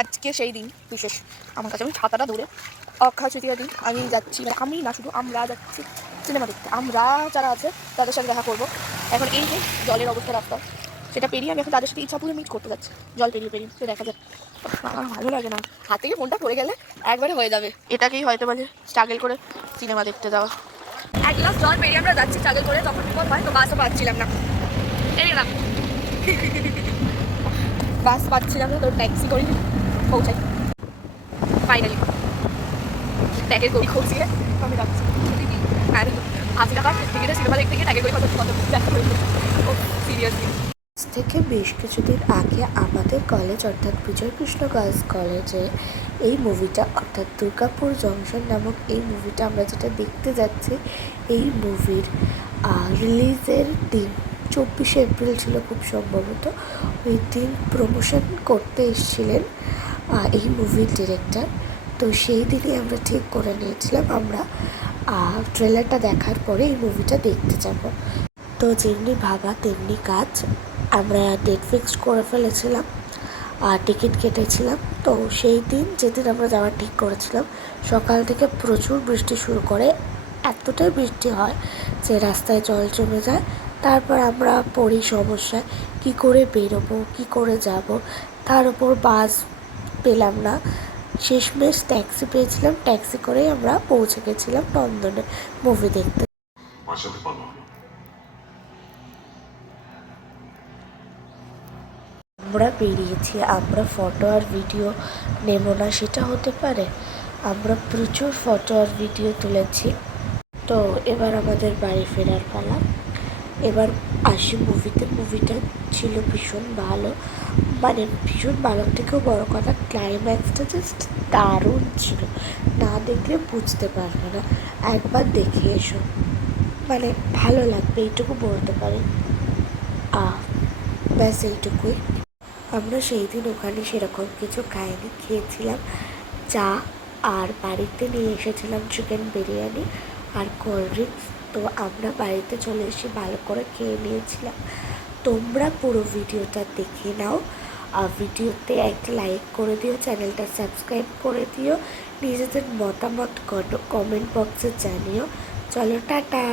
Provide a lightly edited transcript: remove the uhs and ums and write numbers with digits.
আজকে সেই দিন বিশেষ আমার কাছে আমি ছাতাটা ধরে অক্ষয় তৃতীয়ার দিন আমি যাচ্ছি, মানে আমি না শুধু আমরা যাচ্ছি সিনেমা দেখতে। আমরা যারা আছে তাদের সাথে দেখা করবো। এখন এই যে জলের অবস্থা রাস্তা, সেটা পেরিয়ে আমি এখন তাদের সাথে ইচ্ছাপুরে মিট করতে যাচ্ছি। জল পেরিয়ে পেরিয়ে সে দেখা যাক। আমার ভালো লাগে না, হাত থেকে ফোনটা পড়ে গেলে একবারে হয়ে যাবে। এটাকেই হয়তো বলে স্ট্রাগল করে সিনেমা দেখতে যাওয়া। এক গ্লাস জল পেরিয়ে আমরা যাচ্ছি স্ট্রাগল করে, তখন বিপদ হয় তো বাসও পাচ্ছিলাম না। এই না বাস পাচ্ছিলাম না, তো ট্যাক্সি করে পৌঁছাই ফাইনালি। ট্যাগের গড়ি খসিয়ে আমি যাচ্ছি। আর 80 টাকার টিকিটে সিনেমা দেখতে গিয়ে ট্যাগের গড়ি কত সিরিয়াসলি। থেকে বেশ কিছুদিন আগে আমাদের কলেজ অর্থাৎ বিজয়কৃষ্ণ গার্লস কলেজে এই মুভিটা অর্থাৎ দুর্গাপুর জংশন নামক এই মুভিটা আমরা যেটা দেখতে যাচ্ছি, এই মুভির রিলিজের দিন 24শে এপ্রিল ছিল খুব সম্ভবত। ওই দিন প্রমোশন করতে এসেছিলেন এই মুভির ডিরেক্টর। তো সেই দিনই আমরা ঠিক করে নিয়েছিলাম আমরা ট্রেলারটা দেখার পরে এই মুভিটা দেখতে যাব। তো যেমনি ভাবা তেমনি কাজ, আমরা ডেট ফিক্সড করে ফেলেছিলাম আর টিকিট কেটেছিলাম। তো সেই দিন যেদিন আমরা যাওয়ার ঠিক করেছিলাম, সকাল থেকে প্রচুর বৃষ্টি শুরু করে, এতটাই বৃষ্টি হয় যে রাস্তায় জল জমে যায়। তারপর আমরা পড়ি সমস্যায়, কী করে বেরোবো, কী করে যাব। তার উপর বাস পেলাম না, শেষমেশ ট্যাক্সি পেয়েছিলাম। ট্যাক্সি করেই আমরা পৌঁছে গেছিলাম নন্দনে মুভি দেখতে। আমরা বেরিয়েছি, আমরা ফটো আর ভিডিও নেব না সেটা হতে পারে? আমরা প্রচুর ফটো আর ভিডিও তুলেছি। তো এবার আমাদের বাড়ি ফেরার পালা। এবার আসি মুভিতে। মুভিটা ছিল ভীষণ ভালো, মানে ভীষণ ভালো থেকেও বড় কথা ক্লাইম্যাক্সটা জাস্ট দারুণ ছিল। না দেখলে বুঝতে পারবে না, একবার দেখে এসো, মানে ভালো লাগবে এইটুকু বলতে পারি। ব্যাস এইটুকুই। আমরা সেই দিন ওখানে সেরকম কিছু খাইনি, খেয়েছিলাম চা আর বাড়িতে নিয়ে এসেছিলাম চিকেন বিরিয়ানি আর কোল্ড ড্রিঙ্কস। তো আমরা বাড়িতে চলে এসে ভালো করে খেয়ে নিয়েছিলাম। তোমরা পুরো ভিডিওটা দেখে নাও, আর ভিডিওতে একটা লাইক করে দিও, চ্যানেলটা সাবস্ক্রাইব করে দিও, নিজেদের মতামত কমেন্ট বক্সে জানিও। চলো টাটা।